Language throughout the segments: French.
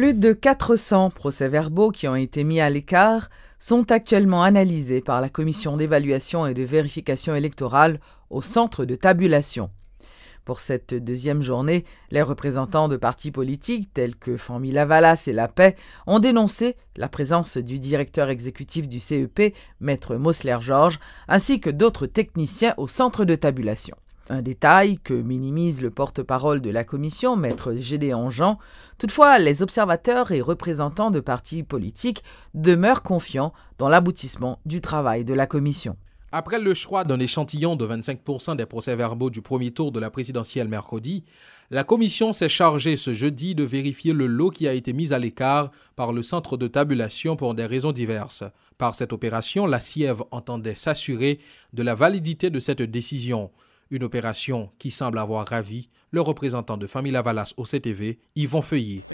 Plus de 400 procès-verbaux qui ont été mis à l'écart sont actuellement analysés par la Commission d'évaluation et de vérification électorale au centre de tabulation. Pour cette deuxième journée, les représentants de partis politiques tels que Famille Lavalas et La Paix ont dénoncé la présence du directeur exécutif du CEP, Maître Mosler-Georges, ainsi que d'autres techniciens au centre de tabulation. Un détail que minimise le porte-parole de la commission, Maître Gédéon Jean. Toutefois, les observateurs et représentants de partis politiques demeurent confiants dans l'aboutissement du travail de la commission. Après le choix d'un échantillon de 25% des procès-verbaux du premier tour de la présidentielle mercredi, la commission s'est chargée ce jeudi de vérifier le lot qui a été mis à l'écart par le centre de tabulation pour des raisons diverses. Par cette opération, la SIEV entendait s'assurer de la validité de cette décision. Une opération qui semble avoir ravi le représentant de Famille Lavalas au CTV, Yvon Feuillet.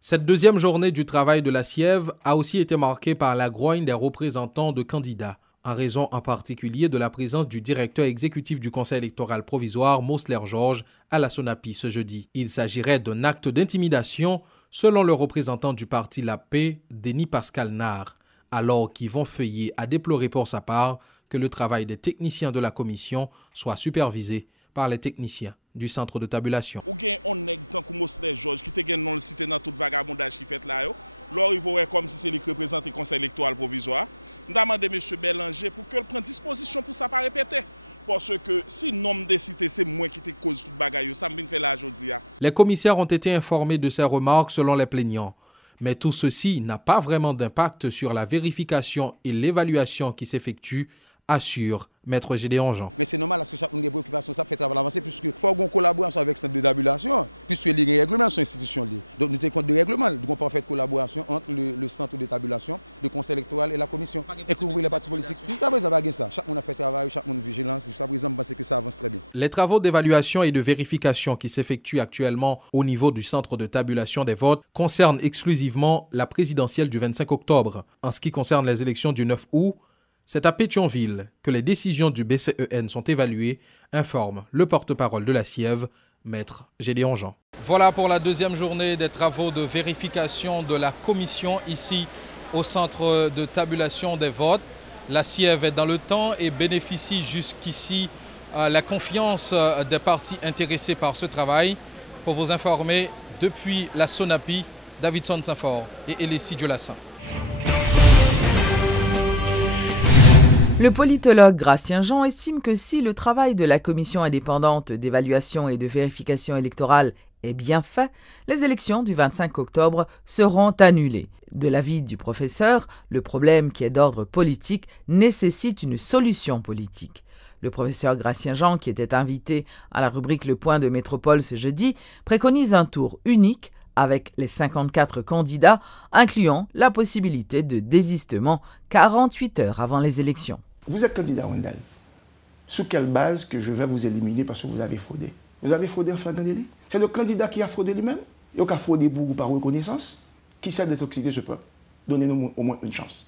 Cette deuxième journée du travail de la SIEV a aussi été marquée par la grogne des représentants de candidats, en raison en particulier de la présence du directeur exécutif du Conseil électoral provisoire, Mosler-Georges, à la SONAPI ce jeudi. Il s'agirait d'un acte d'intimidation, selon le représentant du parti La Paix, Denis Pascal Nard, alors qu'Yvon Feuillet a déploré pour sa part que le travail des techniciens de la commission soit supervisé par les techniciens du centre de tabulation. Les commissaires ont été informés de ces remarques selon les plaignants. Mais tout ceci n'a pas vraiment d'impact sur la vérification et l'évaluation qui s'effectuent, assure Maître Gédéon Jean. Les travaux d'évaluation et de vérification qui s'effectuent actuellement au niveau du centre de tabulation des votes concernent exclusivement la présidentielle du 25 octobre. En ce qui concerne les élections du 9 août, c'est à Pétionville que les décisions du BCEN sont évaluées, informe le porte-parole de la SIEV, Maître Gédéon Jean. Voilà pour la deuxième journée des travaux de vérification de la commission ici au centre de tabulation des votes. La SIEV est dans le temps et bénéficie jusqu'ici la confiance des partis intéressés par ce travail. Pour vous informer, depuis la SONAPI, Davidson Saint-Fort et Elissi Diolassin. Le politologue Gratien Jean estime que si le travail de la commission indépendante d'évaluation et de vérification électorale est bien fait, les élections du 25 octobre seront annulées. De l'avis du professeur, le problème qui est d'ordre politique nécessite une solution politique. Le professeur Gratien Jean, qui était invité à la rubrique Le Point de Métropole ce jeudi, préconise un tour unique avec les 54 candidats, incluant la possibilité de désistement 48 heures avant les élections. Vous êtes candidat, Wendell. Sous quelle base que je vais vous éliminer parce que vous avez fraudé? Vous avez fraudé en fin de délit? C'est le candidat qui a fraudé lui-même? Il a fraudé pour ou par reconnaissance? Qui sait détoxiquer ce peuple? Donnez-nous au moins une chance.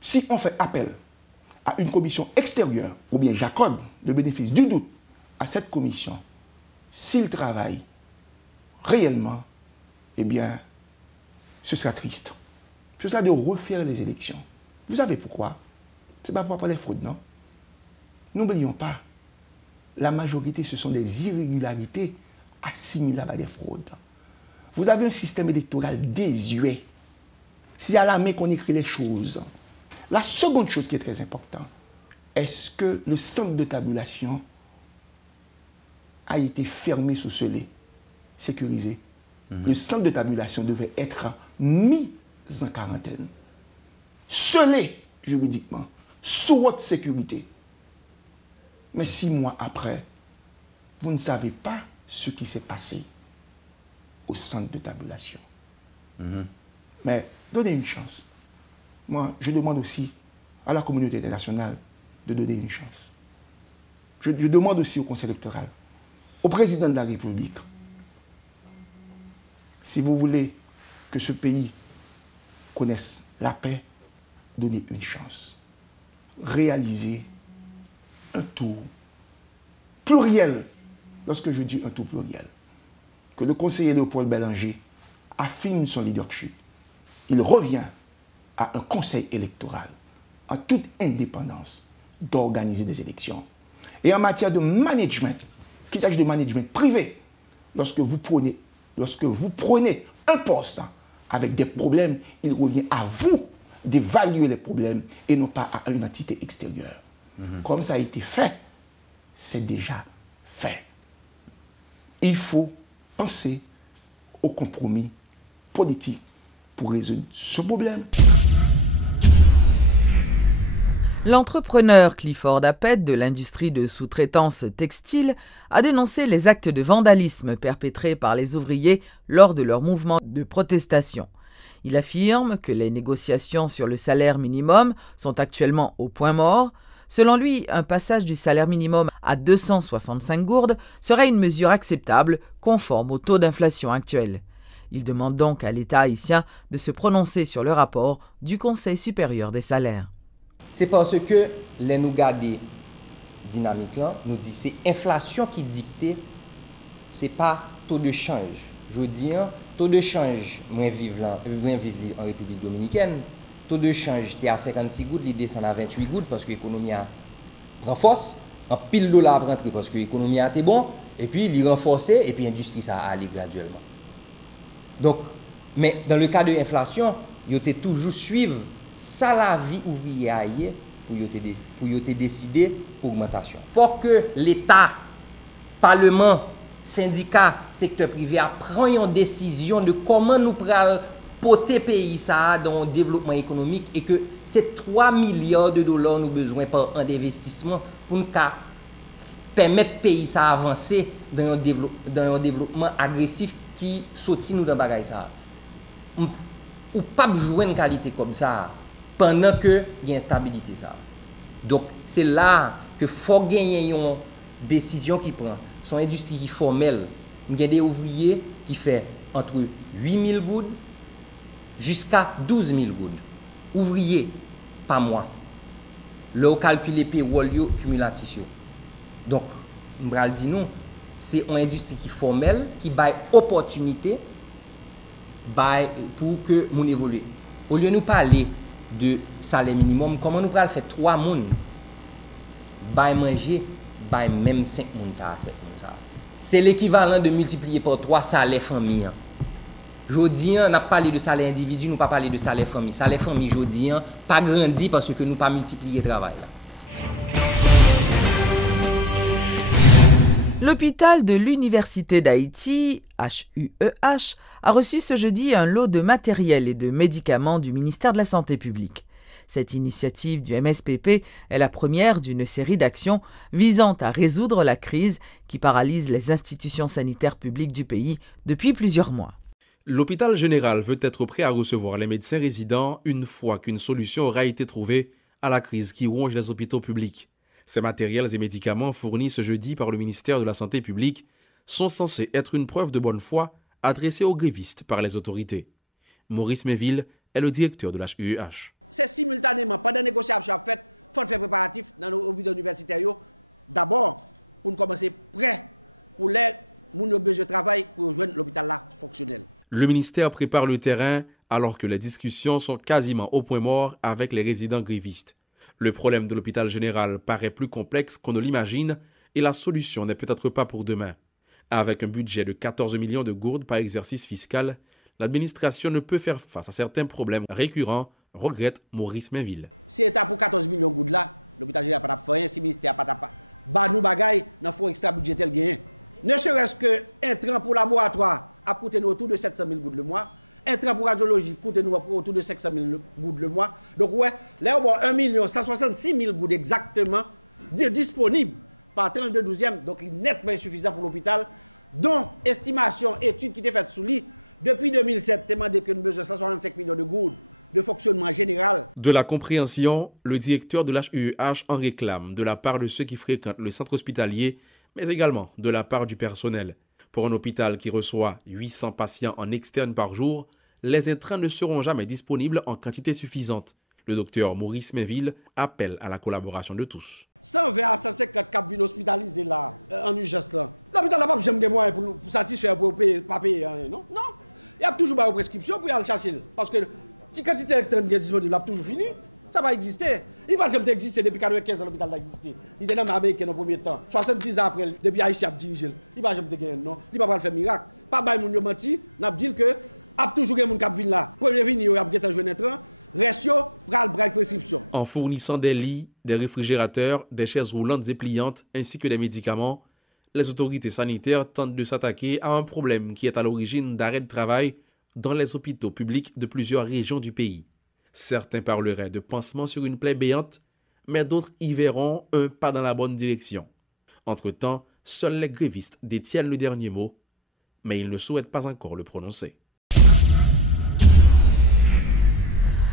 Si on fait appel à une commission extérieure, ou bien j'accorde le bénéfice du doute à cette commission, s'il travaille réellement, eh bien, ce sera triste. Ce sera de refaire les élections. Vous savez pourquoi? Ce n'est pas pour avoir des fraudes, non? N'oublions pas, la majorité, ce sont des irrégularités assimilables à des fraudes. Vous avez un système électoral désuet. C'est à la main qu'on écrit les choses. La seconde chose qui est très importante, est-ce que le centre de tabulation a été fermé sous scellé, sécurisé? Le centre de tabulation devait être mis en quarantaine, scellé juridiquement, sous haute sécurité. Mais 6 mois après, vous ne savez pas ce qui s'est passé au centre de tabulation. Mais donnez une chance. Moi, je demande aussi à la communauté internationale de donner une chance. Je demande aussi au Conseil électoral, au président de la République, si vous voulez que ce pays connaisse la paix, donnez une chance. Réalisez un tour pluriel. Lorsque je dis un tour pluriel, que le conseiller Léopold Bélanger affirme son leadership. Il revient à un conseil électoral, en toute indépendance, d'organiser des élections. Et en matière de management, qu'il s'agisse de management privé, lorsque vous prenez un poste avec des problèmes, il revient à vous d'évaluer les problèmes et non pas à une entité extérieure. Comme ça a été fait, c'est déjà fait. Il faut penser au compromis politique pour résoudre ce problème. L'entrepreneur Clifford Appet de l'industrie de sous-traitance textile a dénoncé les actes de vandalisme perpétrés par les ouvriers lors de leur mouvement de protestation. Il affirme que les négociations sur le salaire minimum sont actuellement au point mort. Selon lui, un passage du salaire minimum à 265 gourdes serait une mesure acceptable, conforme au taux d'inflation actuel. Il demande donc à l'État haïtien de se prononcer sur le rapport du Conseil supérieur des salaires. C'est parce que les nous garder dynamique là, nous dit c'est inflation qui dicte, c'est pas taux de change. Je dis taux de change, moi vivre en République dominicaine, taux de change était à 56 gouttes, il descend à 28 gouttes parce que l'économie a renforce, en pile dollar rentrer parce que l'économie a été bon, et puis il renforcé et puis l'industrie ça a allé graduellement. Donc, mais dans le cas de l'inflation, il était toujours suivre ça la vie ouvrière pour y décider augmentation. Faut que l'État, Parlement, syndicats, secteur privé prennent une décision de comment nous prenons porter pays ça dans le développement économique et que c'est 3 milliards de dollars nous besoin par an d'investissement pour nous permettre pays ça avancer dans un développement agressif qui sortit nous dans bagaille ça. Ou pas jouer une qualité comme ça pendant que il y a instabilité ça. Donc c'est là que faut gagner une décision qui prend son industrie qui formelle. Il y a des ouvriers qui fait entre 8 000 goudes jusqu'à 12 000 goudes. Ouvriers par mois. Le calculer payroll cumulatif. Donc, on va dire nous, c'est une industrie qui formelle, qui baille opportunité pour que nous évolue. Au lieu de nous parler de salaire minimum, comment nous pouvons faire 3 personnes baille manger, baille même 5 personnes, c'est l'équivalent de multiplier par 3 salaires famille. Jodi, on a parlé de salaire individu, nous pas parler de salaire famille. Salaire famille, jodi, pas grandi parce que nous pas multiplier le travail là. L'hôpital de l'Université d'Haïti, HUEH, a reçu ce jeudi un lot de matériel et de médicaments du ministère de la Santé publique. Cette initiative du MSPP est la première d'une série d'actions visant à résoudre la crise qui paralyse les institutions sanitaires publiques du pays depuis plusieurs mois. L'hôpital général veut être prêt à recevoir les médecins résidents une fois qu'une solution aura été trouvée à la crise qui ronge les hôpitaux publics. Ces matériels et médicaments fournis ce jeudi par le ministère de la Santé publique sont censés être une preuve de bonne foi adressée aux grévistes par les autorités. Maurice Méville est le directeur de l'HUEH. Le ministère prépare le terrain alors que les discussions sont quasiment au point mort avec les résidents grévistes. Le problème de l'hôpital général paraît plus complexe qu'on ne l'imagine et la solution n'est peut-être pas pour demain. Avec un budget de 14 millions de gourdes par exercice fiscal, l'administration ne peut faire face à certains problèmes récurrents, regrette Maurice Mainville. De la compréhension, le directeur de l'HUEH en réclame de la part de ceux qui fréquentent le centre hospitalier, mais également de la part du personnel. Pour un hôpital qui reçoit 800 patients en externe par jour, les intrants ne seront jamais disponibles en quantité suffisante. Le docteur Maurice Mainville appelle à la collaboration de tous. En fournissant des lits, des réfrigérateurs, des chaises roulantes et pliantes ainsi que des médicaments, les autorités sanitaires tentent de s'attaquer à un problème qui est à l'origine d'arrêts de travail dans les hôpitaux publics de plusieurs régions du pays. Certains parleraient de pansement sur une plaie béante, mais d'autres y verront un pas dans la bonne direction. Entre-temps, seuls les grévistes détiennent le dernier mot, mais ils ne souhaitent pas encore le prononcer.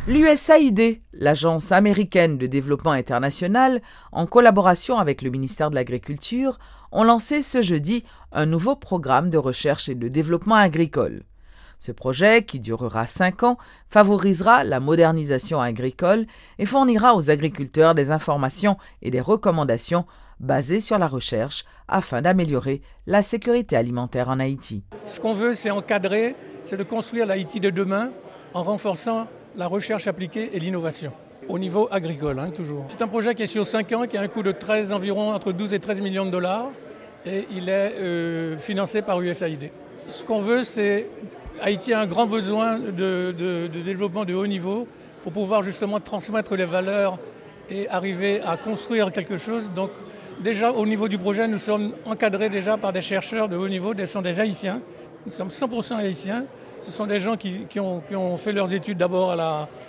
L'USAID, l'Agence américaine de développement international, en collaboration avec le ministère de l'Agriculture, ont lancé ce jeudi un nouveau programme de recherche et de développement agricole. Ce projet, qui durera 5 ans, favorisera la modernisation agricole et fournira aux agriculteurs des informations et des recommandations basées sur la recherche afin d'améliorer la sécurité alimentaire en Haïti. Ce qu'on veut, c'est encadrer, c'est de construire l'Haïti de demain en renforçant la recherche appliquée et l'innovation, au niveau agricole, toujours. C'est un projet qui est sur 5 ans, qui a un coût de environ entre 12 et 13 millions de dollars, et il est financé par USAID. Ce qu'on veut, c'est... Haïti a un grand besoin de développement de haut niveau pour pouvoir justement transmettre les valeurs et arriver à construire quelque chose. Donc déjà, au niveau du projet, nous sommes encadrés déjà par des chercheurs de haut niveau, ce sont des Haïtiens. Nous sommes 100% Haïtiens. Ce sont des gens qui ont fait leurs études d'abord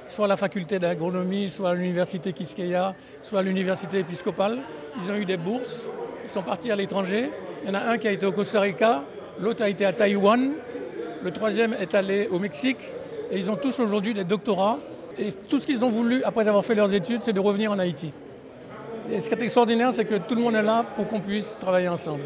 soit à la faculté d'agronomie, soit à l'université Quisqueya, soit à l'université épiscopale. Ils ont eu des bourses, ils sont partis à l'étranger. Il y en a un qui a été au Costa Rica, l'autre a été à Taïwan, le troisième est allé au Mexique. Et ils ont tous aujourd'hui des doctorats. Et tout ce qu'ils ont voulu, après avoir fait leurs études, c'est de revenir en Haïti. Et ce qui est extraordinaire, c'est que tout le monde est là pour qu'on puisse travailler ensemble.